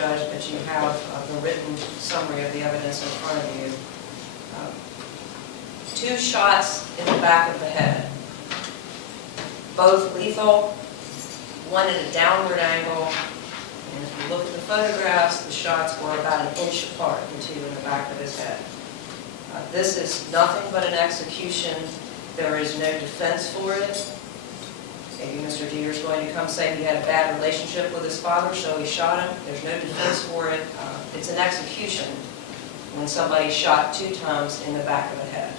Judge, that you have the written summary of the evidence in front of you. 2 shots in the back of the head, both lethal, one at a downward angle, and if you look at the photographs, the shots were about 1 inch apart, the 2 in the back of his head. This is nothing but an execution. There is no defense for it. Maybe Mr. Jeter is going to come say he had a bad relationship with his father, so he shot him. There's no defense for it. It's an execution when somebody's shot 2 times in the back of the head.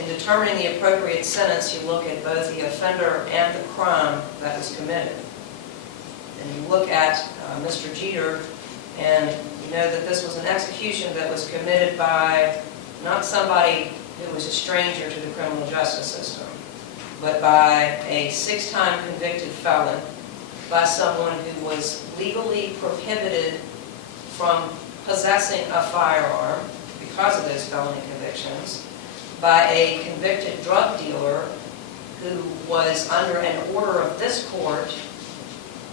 In determining the appropriate sentence, you look at both the offender and the crime that was committed. And you look at Mr. Jeter, and you know that this was an execution that was committed by not somebody who was a stranger to the criminal justice system, but by a 6-time convicted felon, by someone who was legally prohibited from possessing a firearm because of those felony convictions, by a convicted drug dealer who was under an order of this court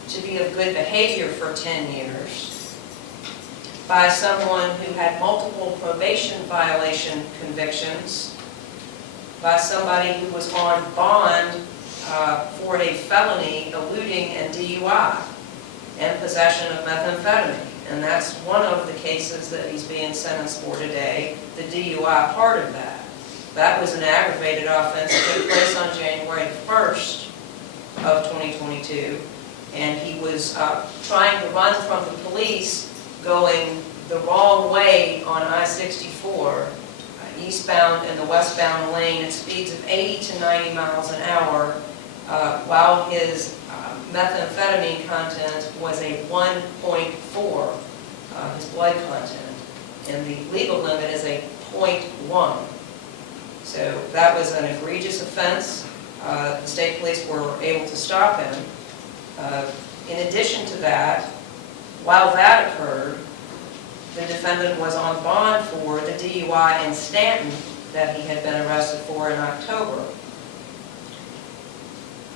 to be of good behavior for 10 years, by someone who had multiple probation violation convictions, by somebody who was on bond for a felony, eluding, and DUI, and possession of methamphetamine. And that's one of the cases that he's being sentenced for today, the DUI part of that. That was an aggravated offense that took place on January 1st of 2022, and he was trying to run from the police going the wrong way on I-64, eastbound in the westbound lane at speeds of 80 to 90 miles an hour, while his methamphetamine content was a 1.4, his blood content, and the legal limit is a 0.1. So that was an egregious offense. The state police were able to stop him. In addition to that, while that occurred, the defendant was on bond for the DUI in Stanton that he had been arrested for in October.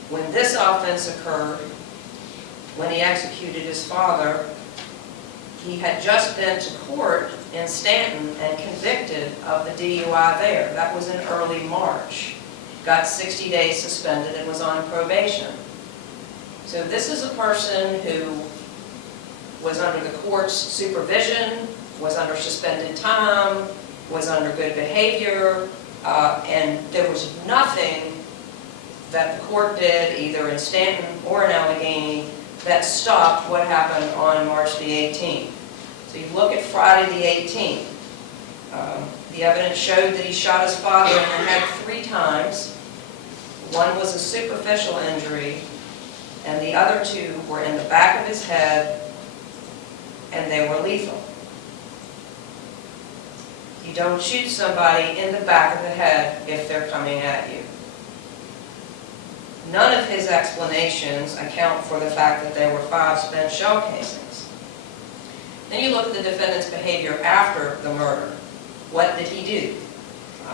When this offense occurred, when he executed his father, he had just been to court in Stanton and convicted of the DUI there. That was in early March. Got 60 days suspended and was on probation. So this is a person who was under the court's supervision, was under suspended time, was under good behavior, and there was nothing that the court did, either in Stanton or in Alleghany, that stopped what happened on March the 18th. So you look at Friday the 18th. The evidence showed that he shot his father in the head 3 times. One was a superficial injury, and the other 2 were in the back of his head, and they were lethal. You don't shoot somebody in the back of the head if they're coming at you. None of his explanations account for the fact that there were 5 spent shell casings. Then you look at the defendant's behavior after the murder. What did he do?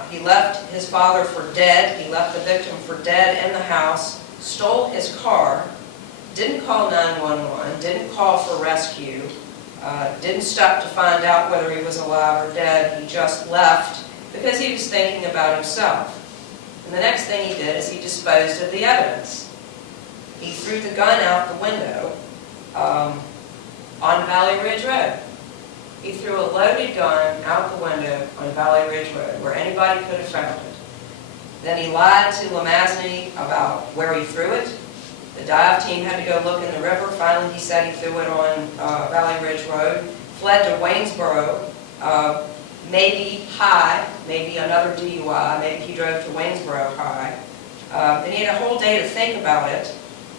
He left his father for dead. He left the victim for dead in the house, stole his car, didn't call 911, didn't call for rescue, didn't stop to find out whether he was alive or dead. He just left because he was thinking about himself. And the next thing he did is he disposed of the evidence. He threw the gun out the window on Valley Ridge Road. He threw a loaded gun out the window on Valley Ridge Road where anybody could have found it. Then he lied to Lamazny about where he threw it. The dive team had to go look in the river. Finally, he said he threw it on Valley Ridge Road. Fled to Waynesboro, maybe high, maybe another DUI, maybe he drove to Waynesboro high. Then he had a whole day to think about it.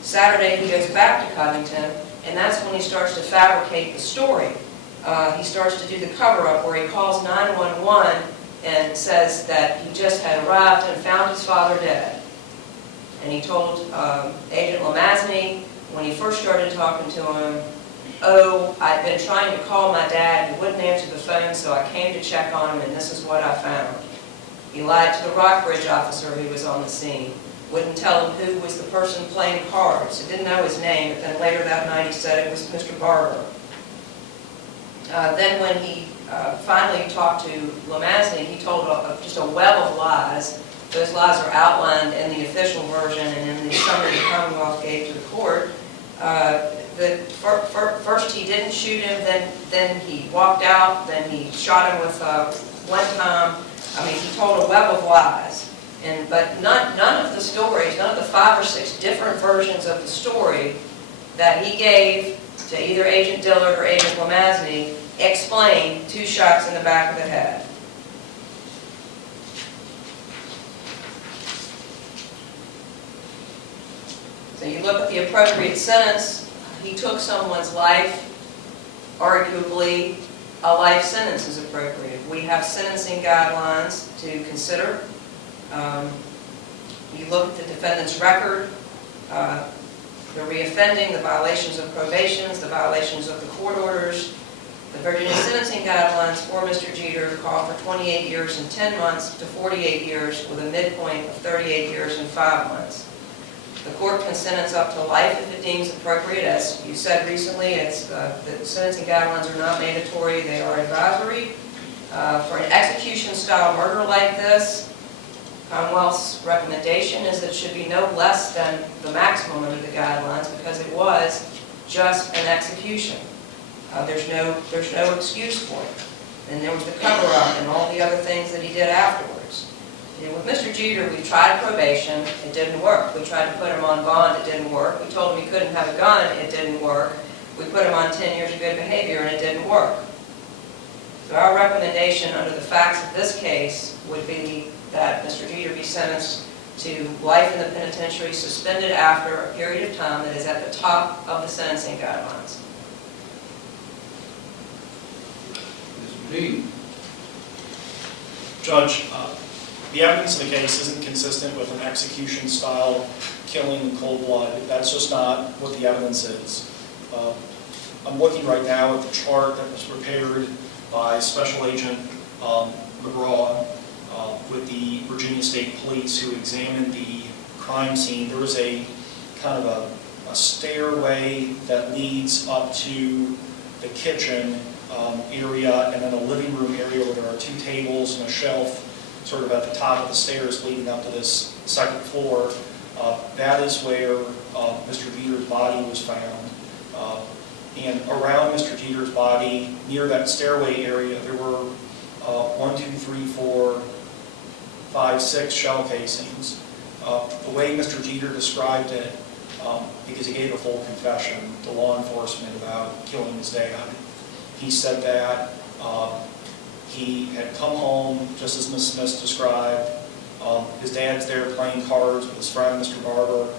Saturday, he goes back to Covington, and that's when he starts to fabricate the story. He starts to do the cover-up where he calls 911 and says that he just had arrived and found his father dead. And he told Agent Lamazny, when he first started talking to him, "Oh, I'd been trying to call my dad, he wouldn't answer the phone, so I came to check on him, and this is what I found." He lied to the Rockbridge officer who was on the scene. wouldn't tell him who was the person playing cards. He didn't know his name, but then later that night he said it was Mr. Barber. Then when he finally talked to Lamassey, he told just a web of lies. Those lies are outlined in the official version and in the summary the Commonwealth gave to the court. First he didn't shoot him, then he walked out, then he shot him with one time. I mean, he told a web of lies. But none of the stories, none of the 5 or 6 different versions of the story that he gave to either Agent Dillard or Agent Lamassey explained 2 shots in the back of the head. So you look at the appropriate sentence, he took someone's life, arguably a life sentence is appropriate. We have sentencing guidelines to consider. You look at the defendant's record, the reoffending, the violations of probations, the violations of the court orders. The Virginia sentencing guidelines for Mr. Jeter call for 28 years and 10 months to 48 years with a midpoint of 38 years and 5 months. The court can sentence up to life if it deems appropriate. As you said recently, the sentencing guidelines are not mandatory, they are advisory. For an execution-style murder like this, Commonwealth's recommendation is that it should be no less than the maximum under the guidelines because it was just an execution. There's no excuse for it. And there was the cover-up and all the other things that he did afterwards. With Mr. Jeter, we tried probation, it didn't work. We tried to put him on bond, it didn't work. We told him he couldn't have a gun, it didn't work. We put him on 10 years of good behavior and it didn't work. So our recommendation under the facts of this case would be that Mr. Jeter be sentenced to life in the penitentiary, suspended after a period of time that is at the top of the sentencing guidelines. Judge, the evidence in the case isn't consistent with an execution-style killing in cold blood. That's just not what the evidence is. I'm looking right now at the chart that was prepared by Special Agent McGraw with the Virginia State Police who examined the crime scene. There was a kind of a stairway that leads up to the kitchen area and then a living room area where there are 2 tables and a shelf sort of at the top of the stairs leading up to this second floor. That is where Mr. Jeter's body was found. And around Mr. Jeter's body, near that stairway area, there were 1, 2, 3, 4, 5, 6 shell casings. The way Mr. Jeter described it, because he gave a full confession to law enforcement about killing his dad, he said that he had come home, just as Ms. Smith described. His dad's there playing cards with his friend, Mr. Barber.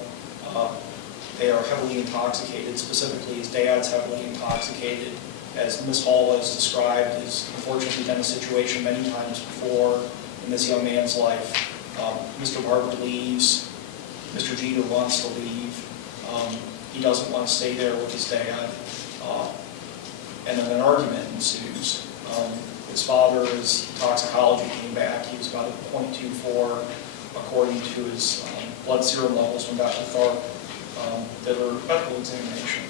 They are heavily intoxicated, specifically his dad's heavily intoxicated. As Ms. Hall has described, has unfortunately been a situation many times before in this young man's life. Mr. Barber leaves. Mr. Jeter wants to leave. He doesn't want to stay there with his dad. And then an argument ensues. His father's toxicology came back. He was about a 0.24 according to his blood serum levels from Dr. Tharp that are medical examination.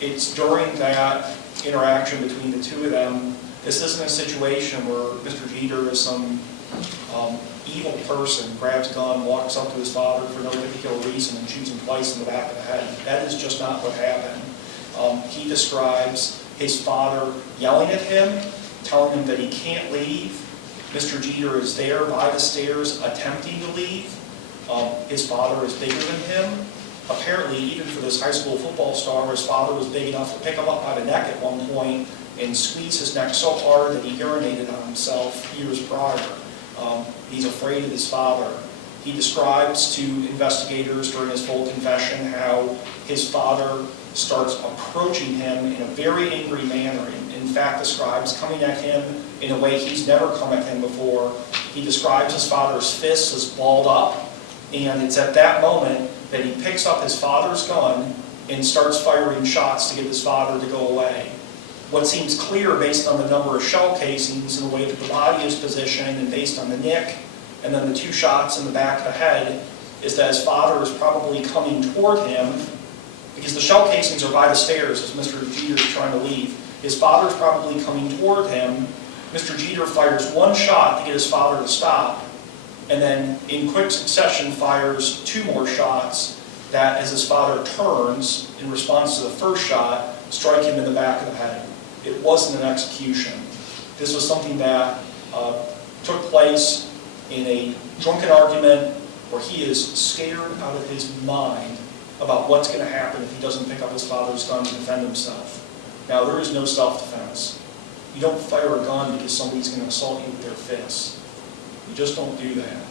It's during that interaction between the 2 of them. This isn't a situation where Mr. Jeter is some evil person, grabs a gun, walks up to his father for no particular reason and shoots him twice in the back of the head. That is just not what happened. He describes his father yelling at him, telling him that he can't leave. Mr. Jeter is there by the stairs attempting to leave. His father is bigger than him. Apparently, even for this high school football star, his father was big enough to pick him up by the neck at one point and squeeze his neck so hard that he urinated on himself years prior. He's afraid of his father. He describes to investigators during his full confession how his father starts approaching him in a very angry manner. In fact, describes coming at him in a way he's never come at him before. He describes his father's fists as balled up, and it's at that moment that he picks up his father's gun and starts firing shots to get his father to go away. What seems clear based on the number of shell casings and the way that the body is positioned and based on the nick and then the 2 shots in the back of the head is that his father is probably coming toward him, because the shell casings are by the stairs as Mr. Jeter is trying to leave. His father is probably coming toward him. Mr. Jeter fires one shot to get his father to stop, and then in quick succession fires 2 more shots that, as his father turns in response to the first shot, strike him in the back of the head. It wasn't an execution. This was something that took place in a drunken argument where he is scared out of his mind about what's going to happen if he doesn't pick up his father's gun to defend himself. Now, there is no self-defense. You don't fire a gun because somebody's going to assault you with their fists. You just don't do that.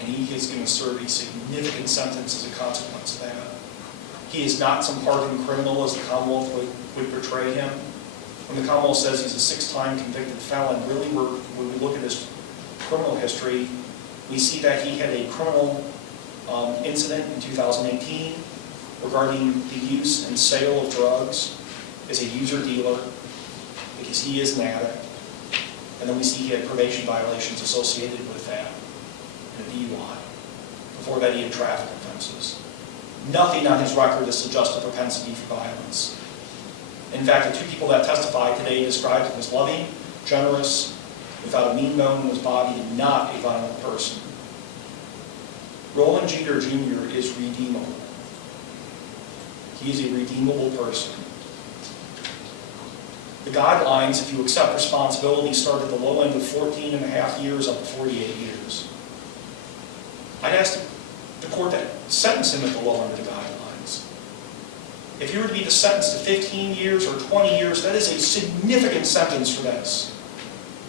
And he is going to serve a significant sentence as a consequence of that. He is not some hardened criminal as the Commonwealth would portray him. When the Commonwealth says he's a 6-time convicted felon, really when we look at his criminal history, we see that he had a criminal incident in 2018 regarding the use and sale of drugs as a user-dealer, because he is an addict. And then we see he had probation violations associated with that, and a DUI. Before that, he had traffic offenses. Nothing on his record to suggest a propensity for violence. In fact, the 2 people that testified today described him as loving, generous, without a mean bone in his body, and not a violent person. Roland Jeter Jr. is redeemable. He is a redeemable person. The guidelines, if you accept responsibility, start at the low end of 14.5 years up to 48 years. I'd ask the court to sentence him at the low end of the guidelines. If he were to be sentenced to 15 years or 20 years, that is a significant sentence for this.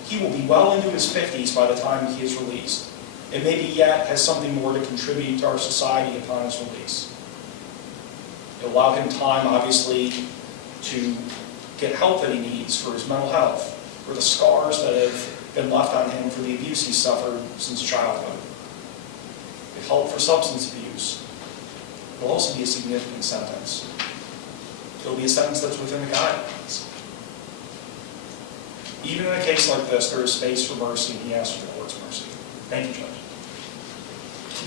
He will be well into his 50s by the time he is released, and maybe yet has something more to contribute to our society upon his release. It'll allow him time, obviously, to get help that he needs for his mental health, for the scars that have been left on him for the abuse he's suffered since childhood. Get help for substance abuse. It'll also be a significant sentence. It'll be a sentence that's within the guidelines. Even in a case like this, there is space for mercy, and he asks for the court's mercy. Thank you, Judge.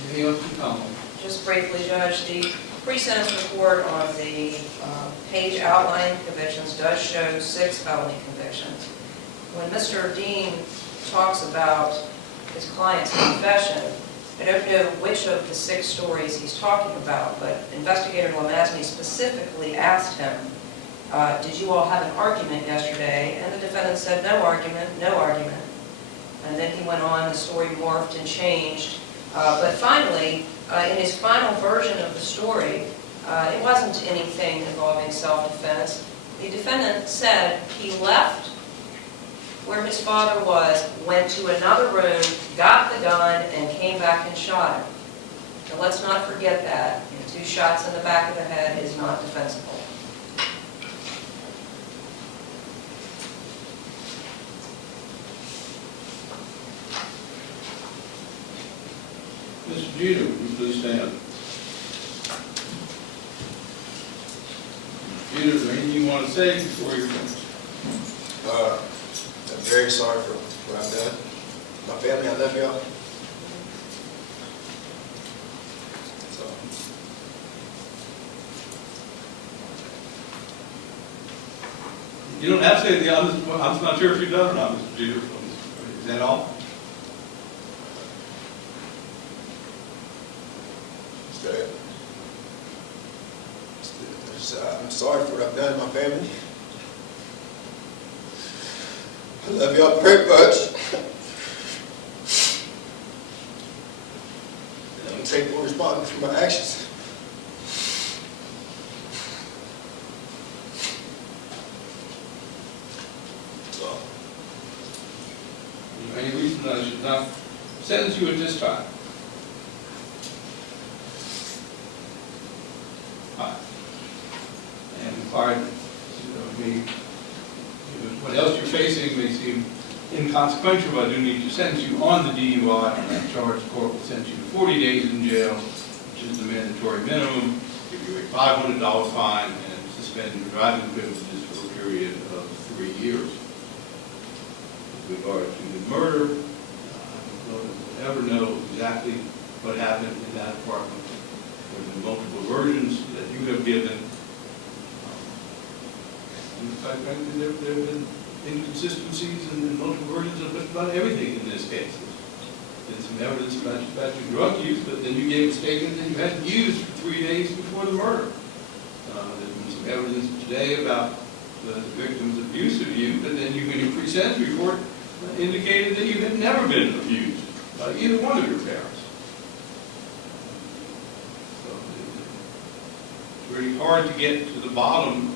Anything else to comment? Just briefly, Judge, the pre-sentence report on the page outlining convictions does show 6 felony convictions. When Mr. Dean talks about his client's confession, I don't know which of the 6 stories he's talking about, but Investigator Lamazny specifically asked him, did you all have an argument yesterday? And the defendant said, no argument, no argument. And then he went on, the story morphed and changed. But finally, in his final version of the story, it wasn't anything involving self-defense. The defendant said he left where his father was, went to another room, got the gun, and came back and shot him. Now let's not forget that. 2 shots in the back of the head is not defensible. Mr. Jeter, would you please stand? Jeter, is there anything you want to say before you're finished? I'm very sorry for what I've done. My family, I love y'all. So. You don't have to say the honest. I'm not sure if you've done it or not, Mr. Jeter. Is that all? I'm sorry for what I've done to my family. I love y'all very much. And I'm going to take full responsibility for my actions. So. Is there any reason that I should not sentence you at this time? What else you're facing may seem inconsequential, but I do need to sentence you on the DUI, and that charge the court will sentence you to 40 days in jail, which is the mandatory minimum, give you a $500 fine, and suspend your driving privileges for a period of 3 years. With regard to the murder, I don't know if we'll ever know exactly what happened in that apartment. There have been multiple versions that you have given. And quite frankly, there have been inconsistencies and multiple versions of just about everything in this case. There's some evidence about your drug use, but then you gave a statement that you hadn't used for 3 days before the murder. There's been some evidence today about the victim's abuse of you, but then you, in your pre-sentence report, indicated that you had never been abused by either one of your parents. So it's really hard to get to the bottom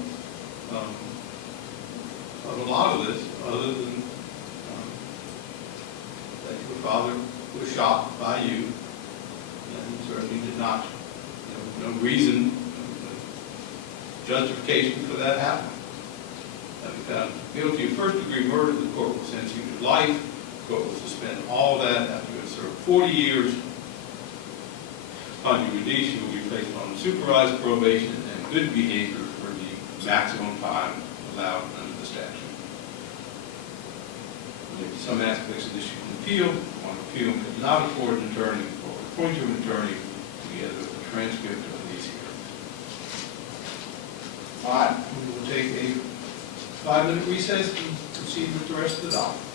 of a lot of this, other than that your father was shot by you, and certainly did not, no reason, justification for that happening. Having found guilty of first-degree murder, the court will sentence you to life. The court will suspend all that after you have served 40 years. Upon your release, you will be placed on supervised probation and good behavior for the maximum time allowed under the statute. There may be some aspects of this you can appeal. On appeal, you cannot afford an attorney or appoint your attorney together with a transcript of these hearings. All right, we will take a 5-minute recess and proceed with the rest of the document.